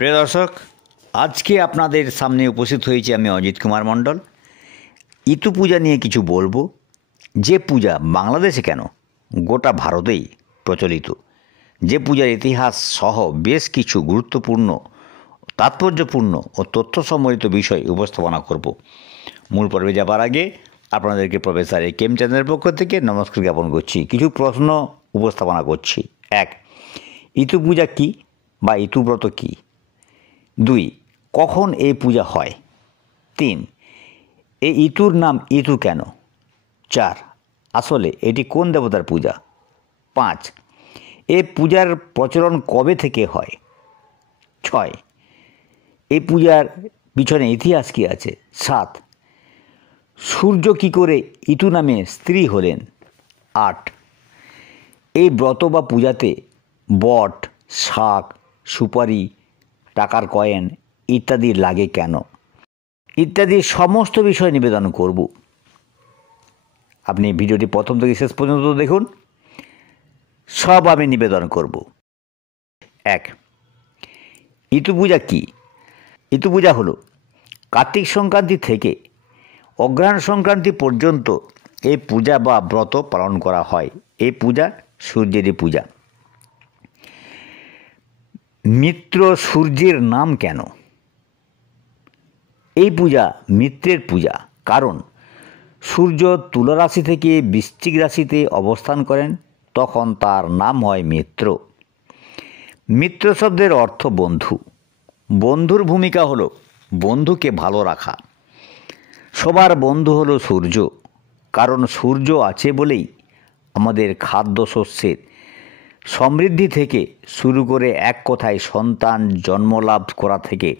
প্রিয় দর্শক, আজকে আপনাদের সামনে উপস্থিত হয়েছি আমি অজিত কুমার মণ্ডল। ইতু পূজা নিয়ে কিছু বলবো, যে পূজা বাংলাদেশে কেন গোটা ভারতেই প্রচলিত, যে পূজার ইতিহাস সহ বেশ কিছু গুরুত্বপূর্ণ, তাৎপর্যপূর্ণ ও তথ্য সম্বলিত বিষয় উপস্থাপনা করব। মূল পর্বে যাবার আগে আপনাদেরকে প্রফেসর এ কে এম চ্যানেলের পক্ষ থেকে নমস্কার জ্ঞাপন করছি। কিছু প্রশ্ন উপস্থাপনা করছি। 1. ইতু পূজা কী বা ইতুব্রত কী? 2. কখন এই পূজা হয়? 3. এই ইতুর নাম ইতু কেন? 4. আসলে এটি কোন দেবতার পূজা? 5. এই পূজার প্রচলন কবে থেকে হয়? 6. এই পূজার পিছনে ইতিহাস কী আছে? 7. সূর্য কী করে ইতু নামে স্ত্রী হলেন? 8. এই ব্রত বা পূজাতে বট, শাক, সুপারি, টাকার কয়েন ইত্যাদি লাগে কেন? ইত্যাদি সমস্ত বিষয় নিবেদন করব। আপনি ভিডিওটি প্রথম থেকে শেষ পর্যন্ত দেখুন, সব আমি নিবেদন করব। 1. ইতু পূজা কী? ইতু পূজা হলো কার্তিক সংক্রান্তি থেকে অগ্রহায়ণ সংক্রান্তি পর্যন্ত এই পূজা বা ব্রত পালন করা হয়। এই পূজা সূর্যেরই পূজা। মিত্র সূর্যের নাম কেন? এই পূজা মিত্রের পূজা, কারণ সূর্য তুলা রাশি থেকে বৃশ্চিক রাশিতে অবস্থান করেন, তখন তার নাম হয় মিত্র। মিত্র শব্দের অর্থ বন্ধু। বন্ধুর ভূমিকা হলো বন্ধুকে ভালো রাখা। সবার বন্ধু হলো সূর্য, কারণ সূর্য আছে বলেই আমাদের খাদ্যশস্যের সমৃদ্ধি থেকে শুরু করে এক কথায় সন্তান জন্মলাভ করা থেকে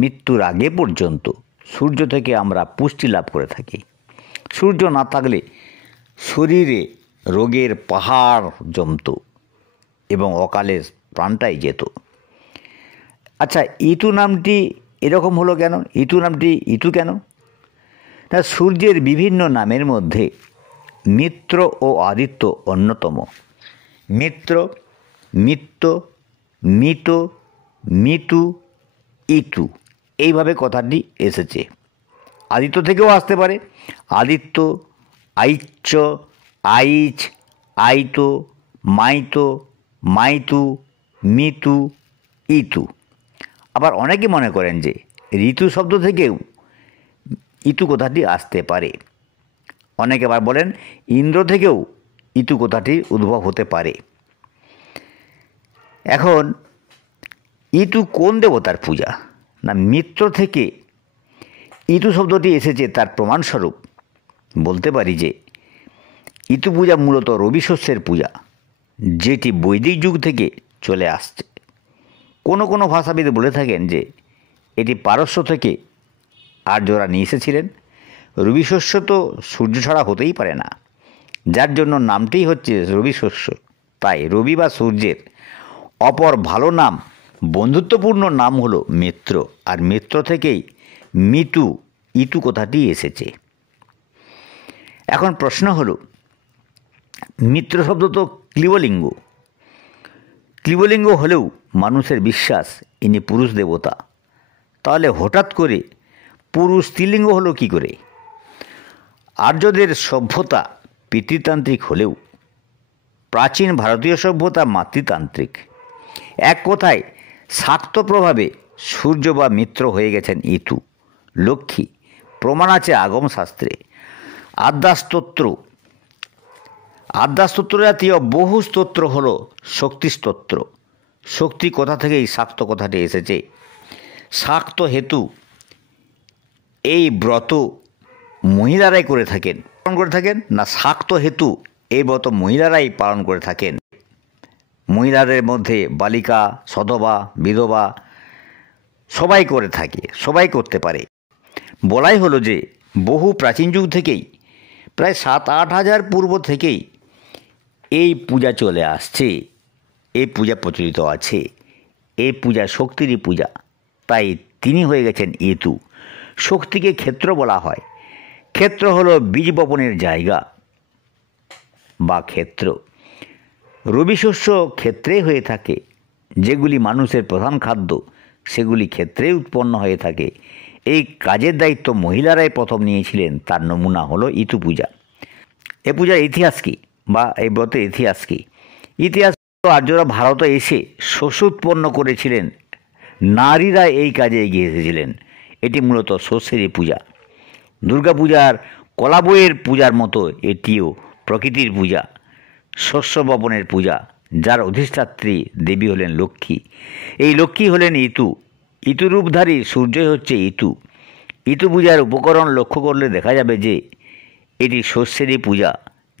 মৃত্যুর আগে পর্যন্ত সূর্য থেকে আমরা পুষ্টি লাভ করে থাকি। সূর্য না থাকলে শরীরে রোগের পাহাড় জমত এবং অকালে প্রাণটাই যেত। আচ্ছা, ইতু নামটি এরকম হলো কেন? ইতু নামটি ইতু কেন? না, সূর্যের বিভিন্ন নামের মধ্যে মিত্র ও আদিত্য অন্যতম। মিত্র, মিত্ত, মিত, মিতু, ইতু, এইভাবে কথাটি এসেছে। আদিত্য থেকেও আসতে পারে। আদিত্য, আইচ্য, আইচ, আইত, মাইত, মাইতু, মিতু, ইতু। আবার অনেকে মনে করেন যে ঋতু শব্দ থেকেও ইতু কথাটি আসতে পারে। অনেকে আবার বলেন ইন্দ্র থেকেও ইতু কথাটির উদ্ভব হতে পারে। এখন ইতু কোন দেবতার পূজা? না, মিত্র থেকে ইতু শব্দটি এসেছে, তার প্রমাণস্বরূপ বলতে পারি যে ইতু পূজা মূলত রবি শস্যের পূজা, যেটি বৈদিক যুগ থেকে চলে আসছে। কোনো কোনো ভাষাবিদ বলে থাকেন যে এটি পারস্য থেকে আর্যরা নিয়ে এসেছিলেন। রবি শস্য তো সূর্য ছাড়া হতেই পারে না, যার জন্য নামটিই হচ্ছে রবি শস্য। তাই রবি বা সূর্যের অপর ভালো নাম, বন্ধুত্বপূর্ণ নাম হলো মিত্র, আর মিত্র থেকেই মিতু, ইতু কথাটি এসেছে। এখন প্রশ্ন হলো, মিত্র শব্দ তো ক্লীবলিঙ্গ। ক্লীবলিঙ্গ হলেও মানুষের বিশ্বাস ইনি পুরুষ দেবতা। তাহলে হঠাৎ করে পুরুষ স্ত্রীলিঙ্গ হলো কী করে? আর্যদের সভ্যতা পিতৃতান্ত্রিক হলেও প্রাচীন ভারতীয় সভ্যতা মাতৃতান্ত্রিক। এক কথায় শাক্ত প্রভাবে সূর্য বা মিত্র হয়ে গেছেন ইতু। লক্ষ্মী প্রমাণ আছে আগম শাস্ত্রে। আদ্যাস্তোত্র জাতীয় বহু স্তোত্র হল শক্তিস্তোত্র। শক্তি কথা থেকেই শাক্ত কথাটি এসেছে। শাক্ত হেতু এই ব্রত মহিলারাই করে থাকেন, না শাক্ত হেতু এই ব্রত মহিলারাই পালন করে থাকেন। মহিলাদের মধ্যে বালিকা, সধবা, বিধবা সবাই করে থাকে, সবাই করতে পারে। বলাই হলো যে বহু প্রাচীন যুগ থেকেই, প্রায় 7-8 হাজার পূর্ব থেকেই এই পূজা চলে আসছে, এই পূজা প্রচলিত আছে। এই পূজা শক্তিরই পূজা, তাই তিনি হয়ে গেছেন ইতু। শক্তিকে ক্ষেত্র বলা হয়। ক্ষেত্র হলো বীজ বপনের জায়গা বা ক্ষেত্র। রবি শস্য ক্ষেত্রে হয়ে থাকে, যেগুলি মানুষের প্রধান খাদ্য, সেগুলি ক্ষেত্রে উৎপন্ন হয়ে থাকে। এই কাজের দায়িত্ব মহিলারাই প্রথম নিয়েছিলেন। তার নমুনা হলো ইতু পূজা। এ পূজার ইতিহাস কী বা এই ব্রতের ইতিহাস কী? ইতিহাস আর্যরা ভারতে এসে শস্য উৎপন্ন করেছিলেন, নারীরা এই কাজে এগিয়ে এসেছিলেন। এটি মূলত শস্যেরই পূজা। দুর্গাপূজার কলাবইয়ের পূজার মতো এটিও প্রকৃতির পূজা, শস্য বপনের পূজা, যার অধিষ্ঠাত্রী দেবী হলেন লক্ষ্মী। এই লক্ষ্মী হলেন ইতু। ইতুরূপধারী সূর্যই হচ্ছে ইতু। ইতু পূজার উপকরণ লক্ষ্য করলে দেখা যাবে যে এটি শস্যেরই পূজা,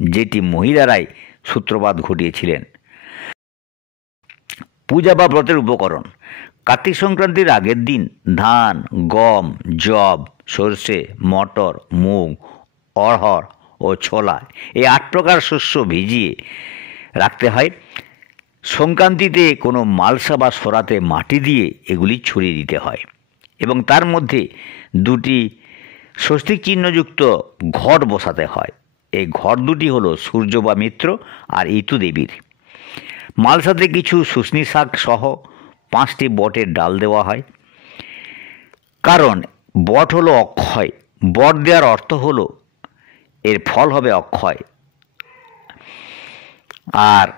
যেটি মহিলারাই সূত্রপাত ঘটিয়েছিলেন। পূজা বা ব্রতের উপকরণ: কার্তিক সংক্রান্তির আগের দিন ধান, গম, যব, সর্ষে, মটর, মুগ, অড়হর ও ছোলা এই 8 প্রকার শস্য ভিজিয়ে রাখতে হয়। সংক্রান্তিতে কোনো মালসা বা সরাতে মাটি দিয়ে এগুলি ছড়িয়ে দিতে হয় এবং তার মধ্যে 2টি স্বস্তিক চিহ্নযুক্ত ঘট বসাতে হয়। এই ঘট দুটি হলো সূর্য বা মিত্র আর ইতু দেবীর। মালসাতে কিছু শুষ্নী শাক সহ 5টি বটের ডাল দেওয়া হয়, কারণ বট হলো অক্ষয়। বট দেওয়ার অর্থ হলো এর ফল হবে অক্ষয়। আর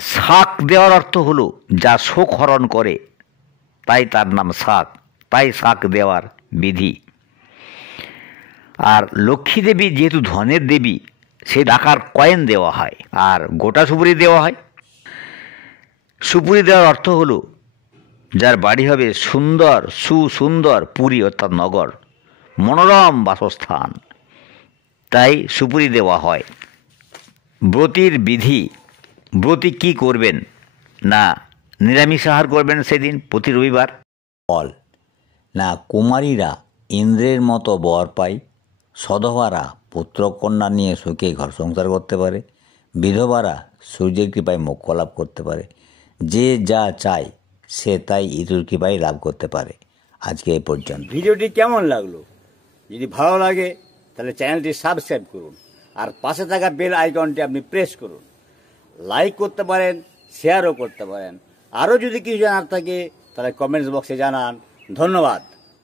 শাক দেওয়ার অর্থ হলো যা শোক হরণ করে, তাই তার নাম শাক, তাই শাক দেওয়ার বিধি। আর লক্ষ্মী দেবী যেহেতু ধনের দেবী, সেই টাকার কয়েন দেওয়া হয় আর গোটা সুপুরি দেওয়া হয়। সুপুরি দেওয়ার অর্থ হলো যার বাড়ি হবে সুন্দর, সুসুন্দর পুরী অর্থাৎ নগর, মনোরম বাসস্থান, তাই সুপুরি দেওয়া হয়। ব্রতীর বিধি: ব্রতী কী করবেন না, নিরামিষ আহার করবেন সেদিন প্রতি রবিবার। ফল না, কুমারীরা ইন্দ্রের মতো বর পায়, সধবারা পুত্রকন্যা নিয়ে সুখে ঘর সংসার করতে পারে, বিধবারা সূর্যের কৃপায় মোক্ষ লাভ করতে পারে, যে যা চায় সে তাই ইতুর কৃপায় লাভ করতে পারে। আজকে এই পর্যন্ত। ভিডিওটি কেমন লাগলো? যদি ভালো লাগে তাহলে চ্যানেলটি সাবস্ক্রাইব করুন আর পাশে থাকা বেল আইকনটি আপনি প্রেস করুন। লাইক করতে পারেন, শেয়ারও করতে পারেন। আরও যদি কিছু জানার থাকে তাহলে কমেন্টস বক্সে জানান। ধন্যবাদ।